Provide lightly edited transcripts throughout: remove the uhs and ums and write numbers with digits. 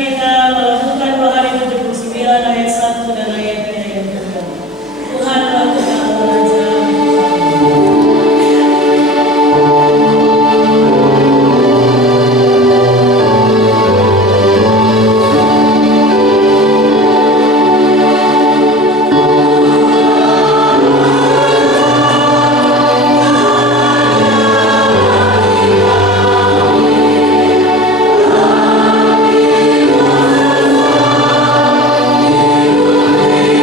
kita melakukan 2 hari 79 ayat 1 dan ayatnya yang kedua. Tuhan lakukan pengajaran. Amin.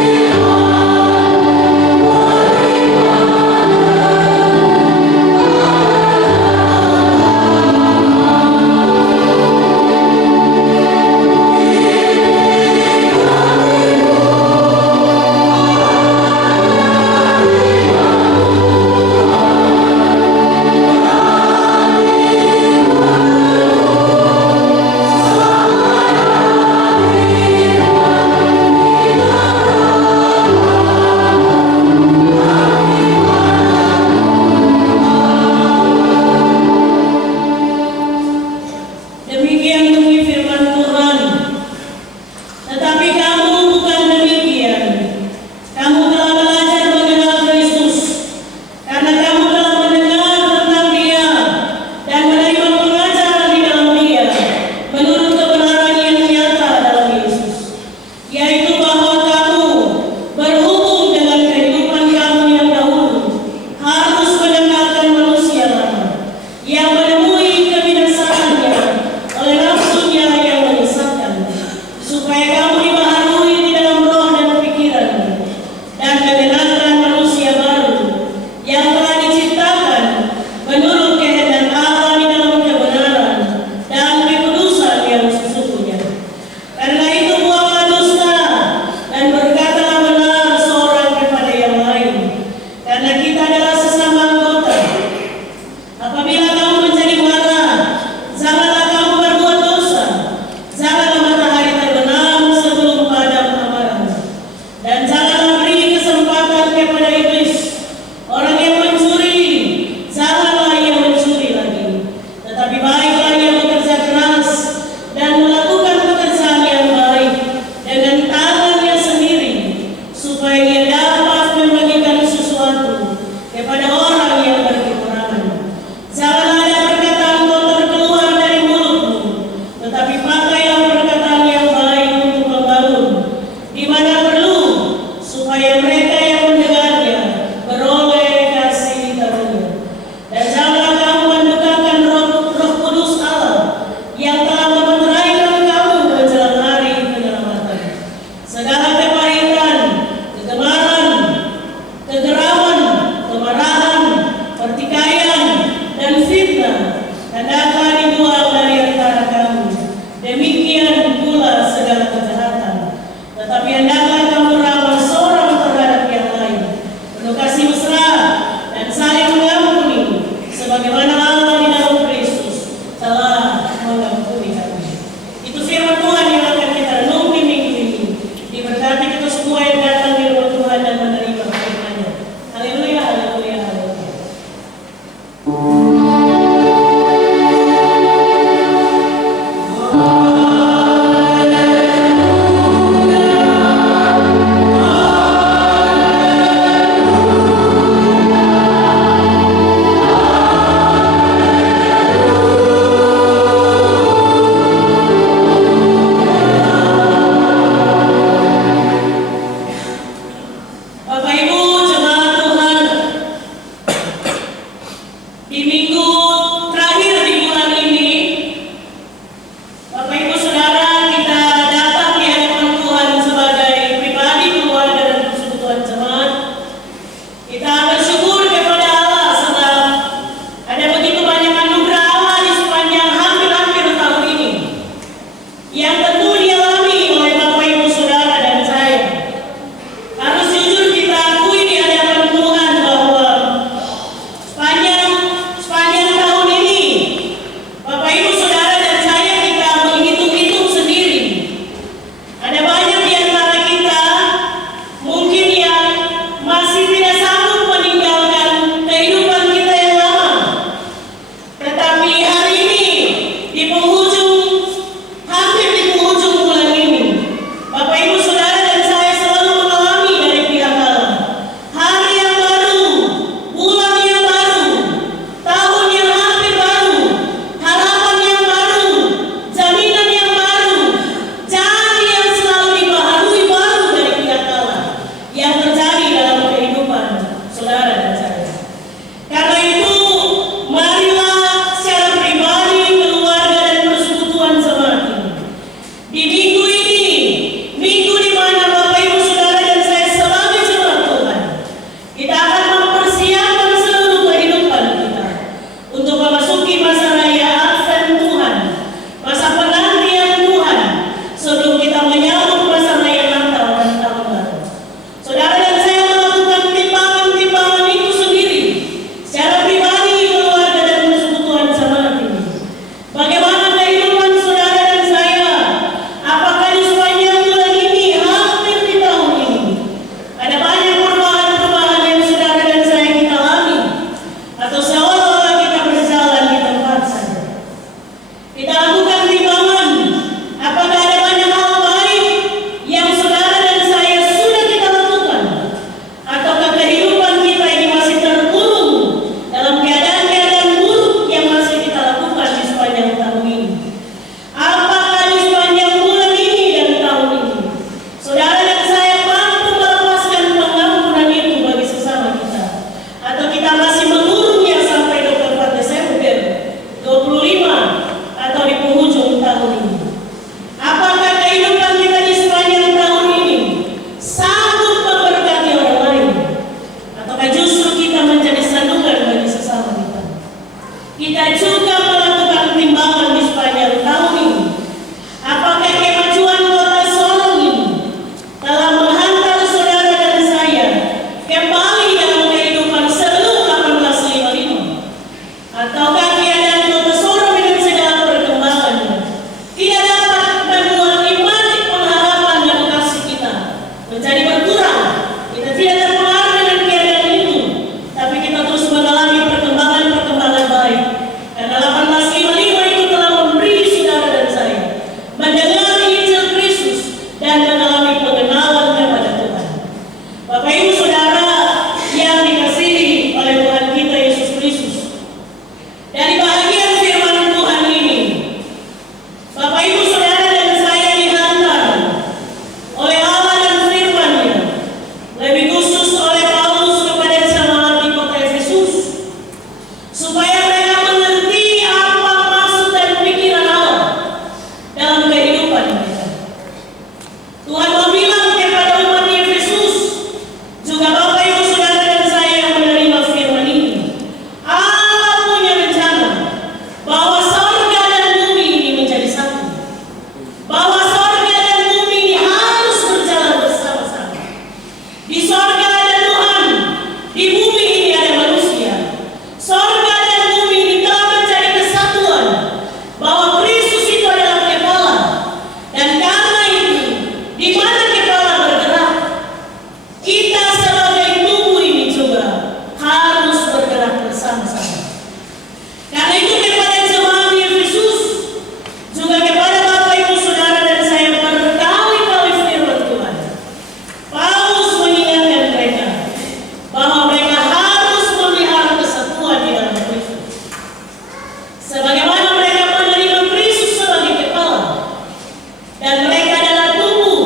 dan mereka adalah tubuh,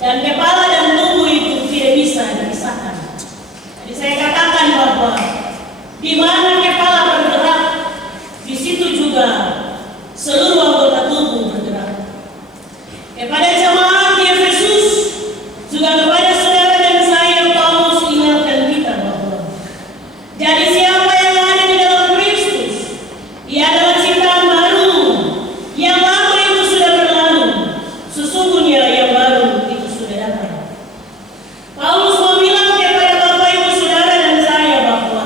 dan kepala dan tubuh itu tidak bisa dipisahkan. Jadi saya katakan bahwa di mana kepala bergerak, di situ juga seluruh anggota tubuh bergerak. Kepada jemaat di Efesus, juga kepada saudara dan saya, Paulus ingatkan kita bahwa jadi siapa yang ada di dalam Kristus, ia adalah ciptaan baru. Yang lama itu sudah berlalu, sesungguhnya yang baru itu sudah datang. Paulus bilang kepada Bapak Ibu Saudara dan saya bahwa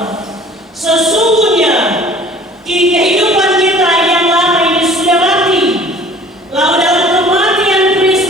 sesungguhnya kehidupan kita yang lama ini sudah mati. Lalu dalam kematian Kristus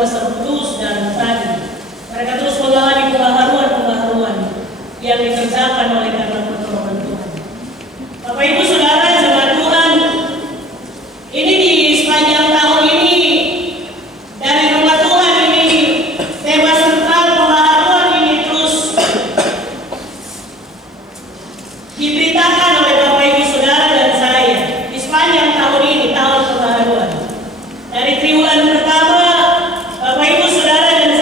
kuasa kudus dan tadi mereka terus mengalami pembaharuan yang dikerjakan oleh karena pertolongan Tuhan. Bapak Ibu Saudara jemaat Tuhan, ini di sepanjang tahun ini dari rumah Tuhan ini tema sentral pembaharuan ini terus diberitakan oleh Bapak Ibu Saudara dan saya di sepanjang tahun ini, tahun pembaharuan. Dari triwulan pertama, Bapak Ibu Saudara dan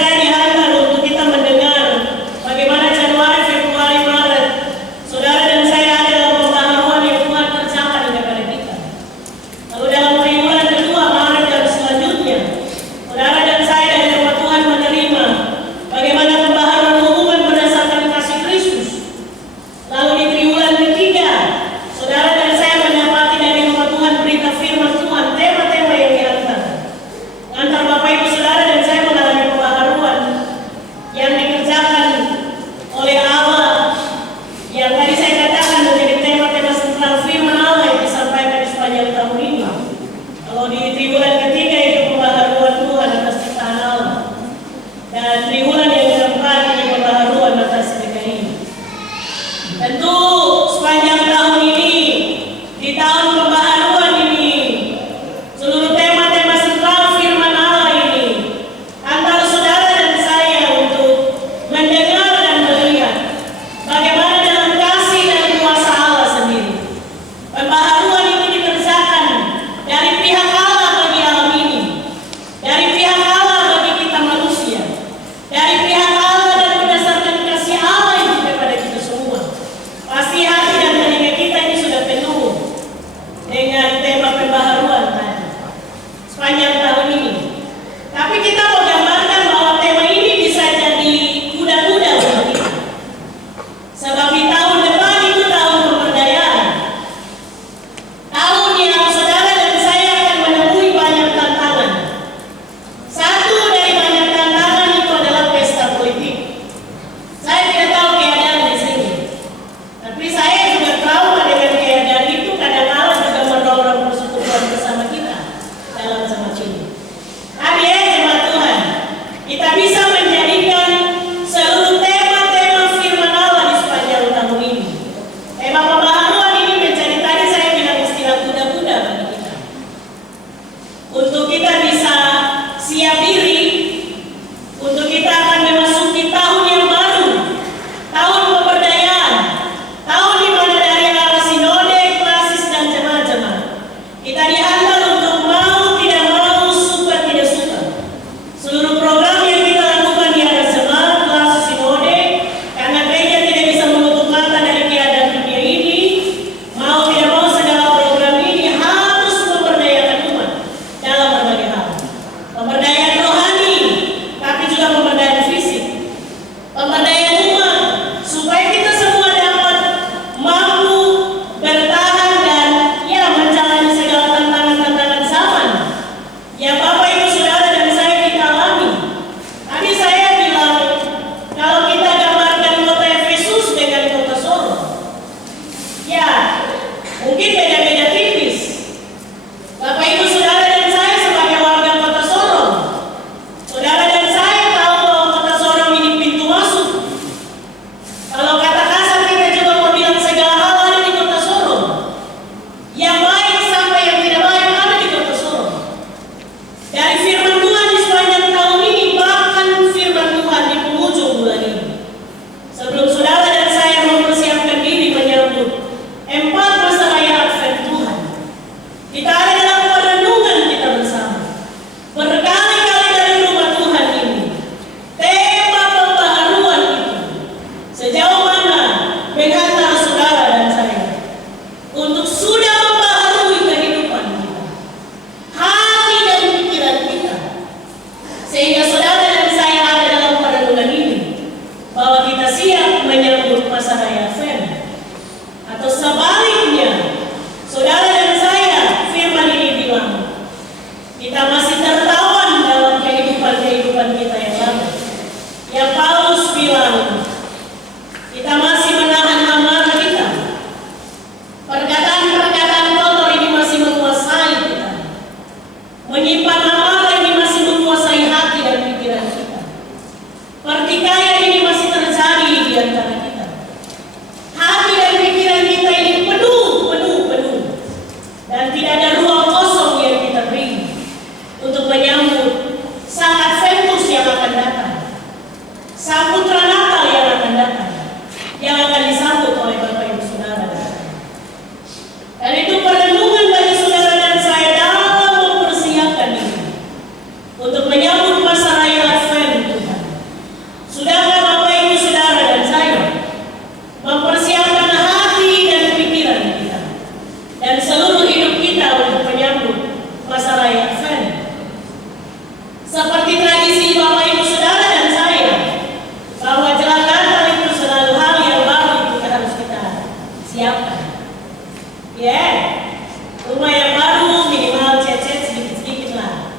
Rumah yang baru minimal cat-cat sedikit-sedikit lah.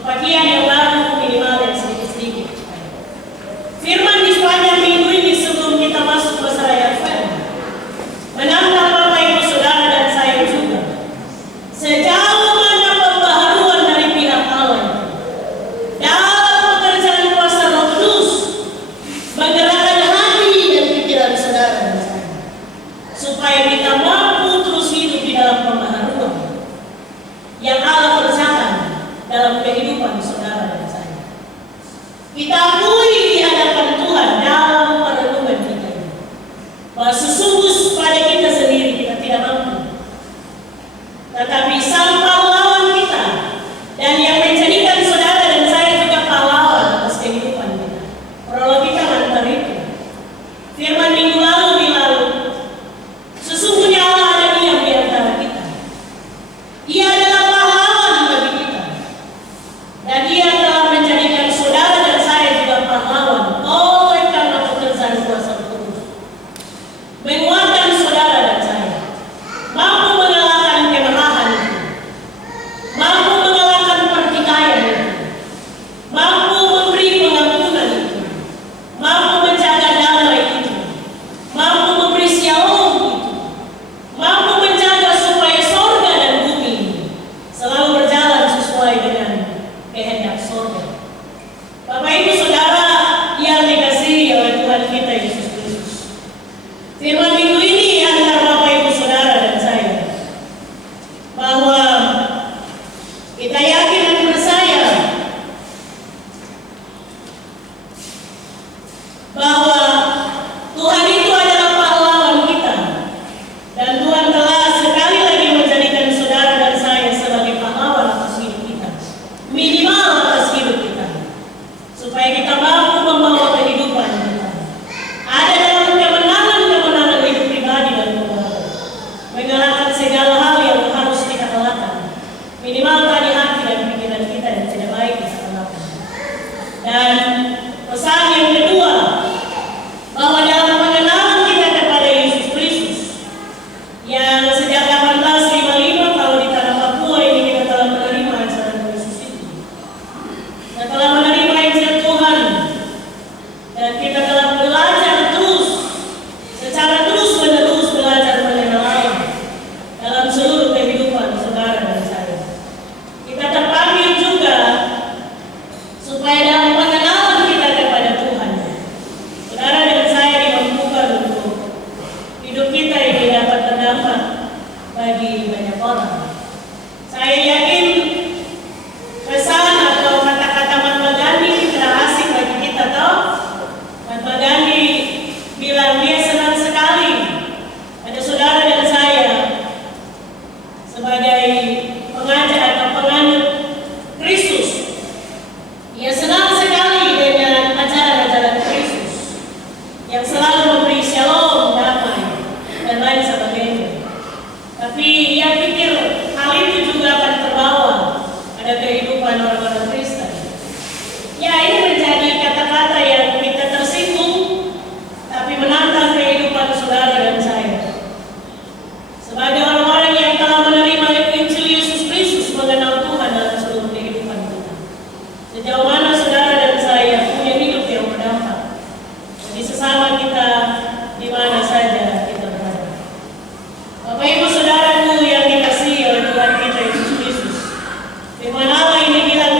Pakaian yang baru minimal yang sedikit-sedikit. Firman di sepanjang minggu ini sebelum kita masuk masalah yang firman, menantang Bapak Ibu Saudara dan saya juga. Sejauh mana pembaharuan dari pihak Allah dalam pekerjaan kuasa Roh Kudus menggerakkan hati dan pikiran saudara dan saya, supaya kita mampu terus hidup di dalam pembaharuan yang Allah kerjakan dalam kehidupan saudara dan saya. Kita akui di hadapan Tuhan dalam perenungan kita ini, bahwa sesungguh pada kita sendiri kita tidak mampu. Tetapi sang pahlawan kita dan yang menjadikan saudara dan saya juga pahlawan atas kehidupan kita, prolog kita mengantar itu. Firman minggu lalu bilang, sesungguhnya Allah ada diam di antara kita. Ia adalah pahlawan bagi kita. Dan Ia telah menjadikan saudara dan saya juga pahlawan oleh karena pekerjaan kuasa Kudus. Menguatkan saudara dan saya, mampu mengalahkan kemarahan itu, mampu mengalahkan pertikaian itu, mampu memberi pengampunan itu, mampu menjaga damai itu, mampu memberi shalom itu, mampu menjaga supaya sorga dan bumi selalu berjalan sesuai dengan kehendak sorga. Bapak Ibu Saudara yang dikasihi oleh Tuhan kita Yesus Kristus, firman minggu ini antar Bapak Ibu Saudara dan saya, bahwa kita yakin dan percaya bahwa Tuhan itu adalah pahlawan kita, dan Tuhan telah sekali lagi menjadikan saudara dan saya sebagai pahlawan atas hidup kita, minimal atas hidup kita, supaya kita mampu membawa kehidupan kita ada dalam kemenangan hidup pribadi dan keluarga, mengalahkan segala hal yang harus kita kalahkan, minimal tadi hati dan pikiran kita yang tidak baik kita kalahkan. Dan pesan yang kedua, bahwa dalam pengenalan kita kepada Yesus Kristus yang sejak 1855 kalau di tanah Papua ini kita telah menerima ajaran Yesus itu, kita telah menerima Injil Tuhan, dan kita telah belajar terus secara terus-menerus belajar mengenal Allah dalam seluruh kehidupan saudara dan saya. Kita terpanggil juga supaya dalam pengenalan kita kepada Tuhan, saudara dan saya dimampukan untuk hidup kita ini dapat berdampak bagi banyak orang. Saya yakin pesan atau kata-kata Mahatma Gandhi tidak asing bagi kita, toh. Mahatma Gandhi bilang dia senang sekali ada saudara dan saya sebagai pengajar atau penganut Kristus. Ia senang sekali dengan ajaran-ajaran Kristus yang selalu memberi shalom, damai, dan lain sebagainya. Tapi ia pikir hal itu juga akan terbawa pada kehidupan orang-orang Kristen. Ya, ini menjadi kata-kata yang kita tersinggung, tapi menantang kehidupan saudara dan saya. Sebagai orang-orang yang telah menerima Injil Yesus Kristus, mengenal Tuhan dalam seluruh kehidupan kita, sejauh mana saudara dan saya punya hidup yang berdampak bagi sesama kita di mana saja kita berada. Bapak Ibu Saudaraku yang dikasihi oleh Tuhan kita Yesus Kristus, firman Allah ini bilang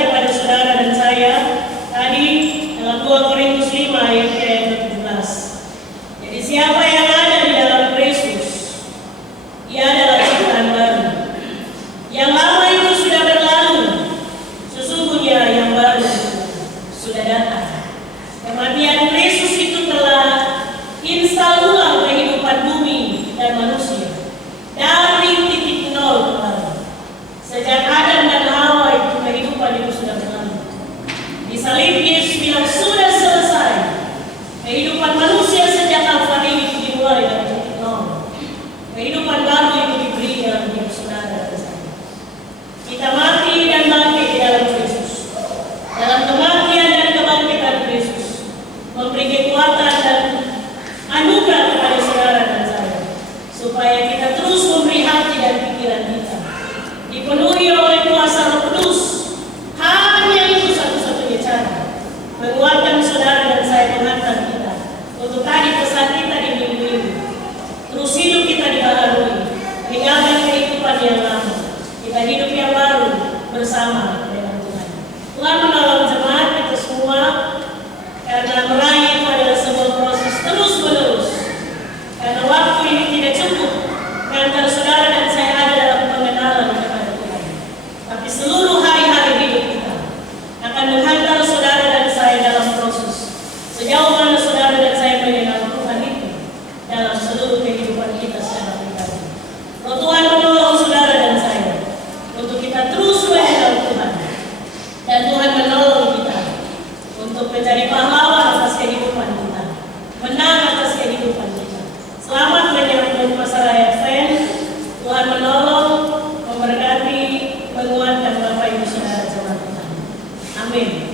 wenu.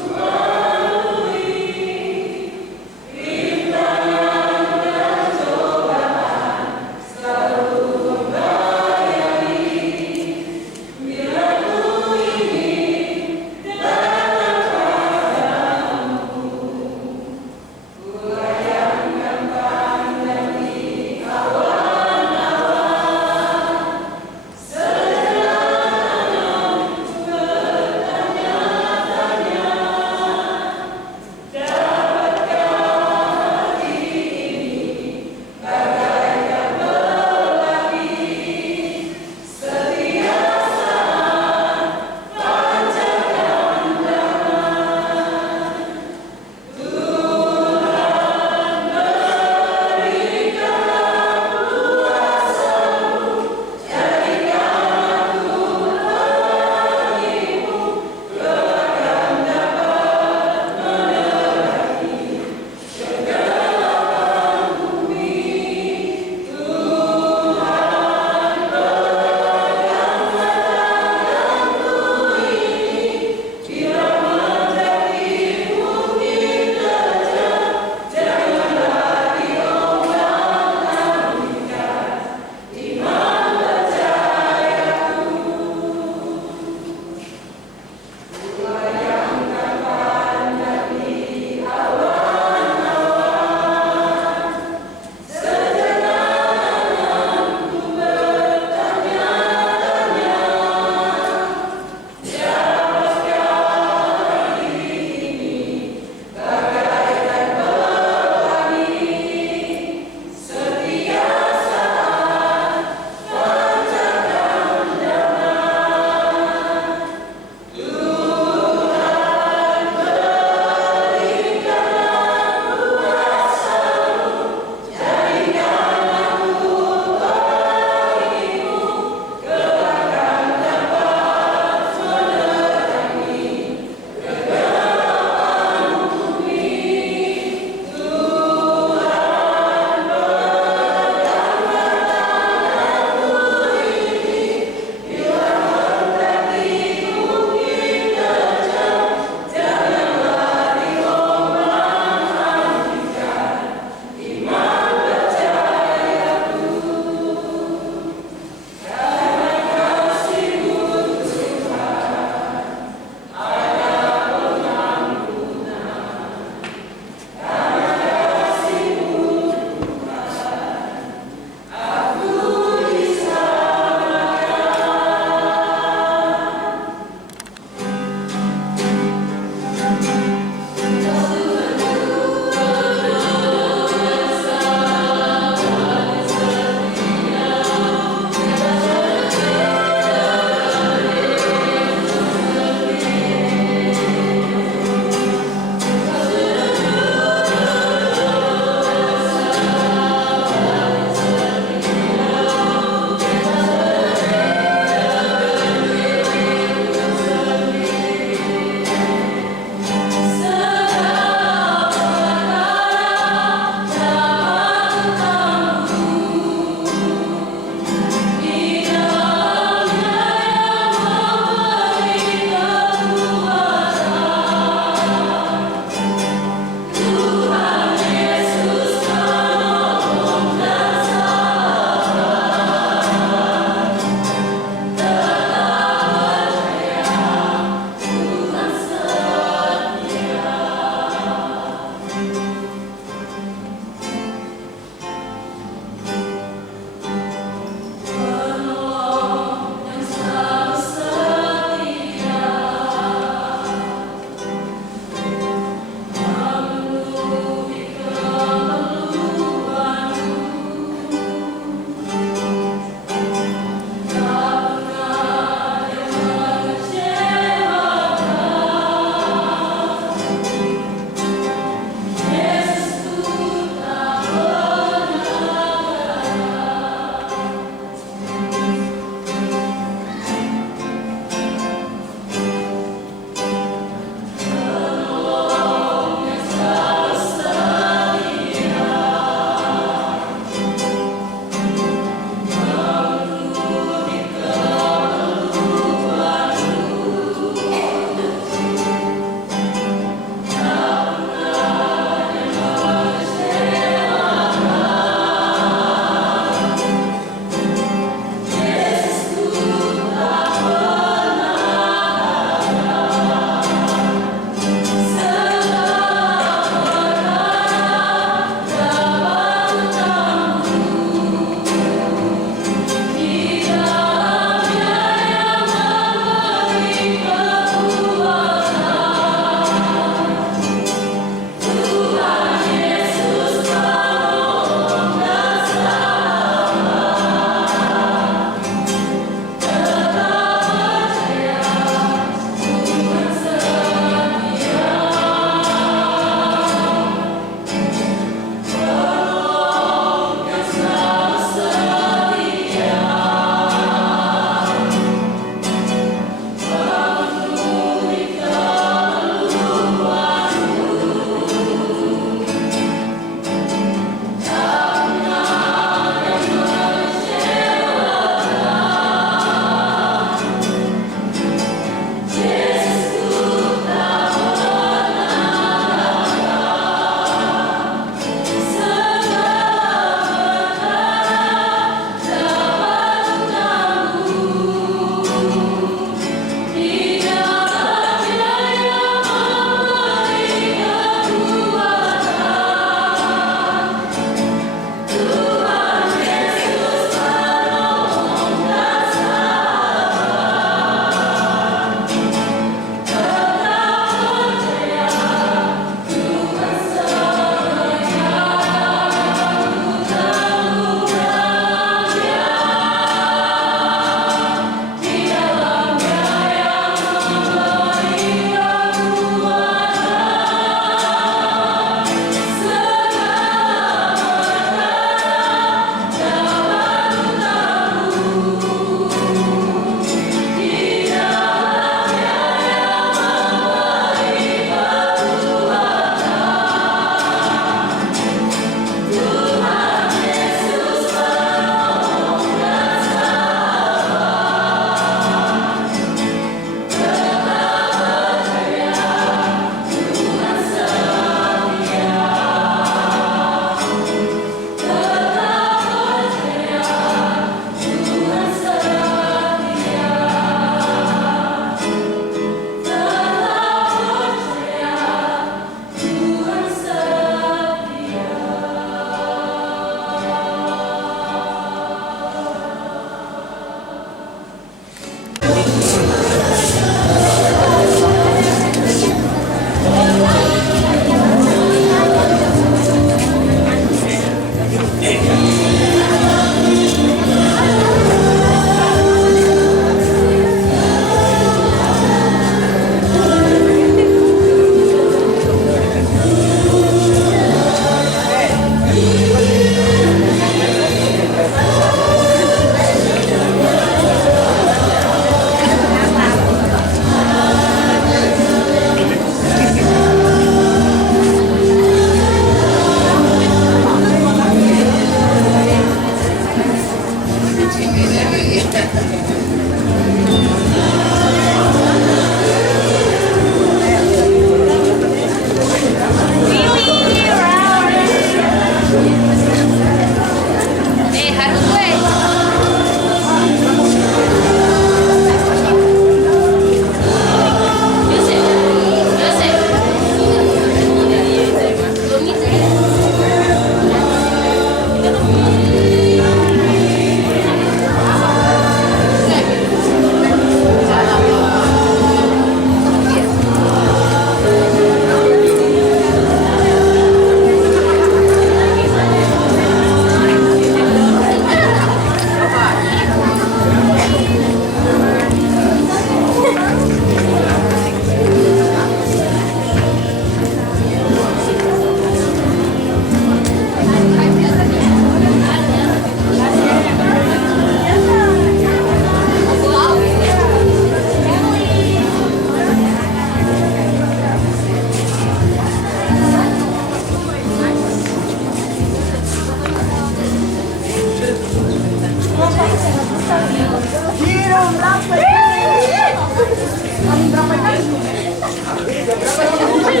Ya,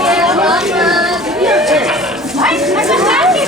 selamat. Hai, makan lagi.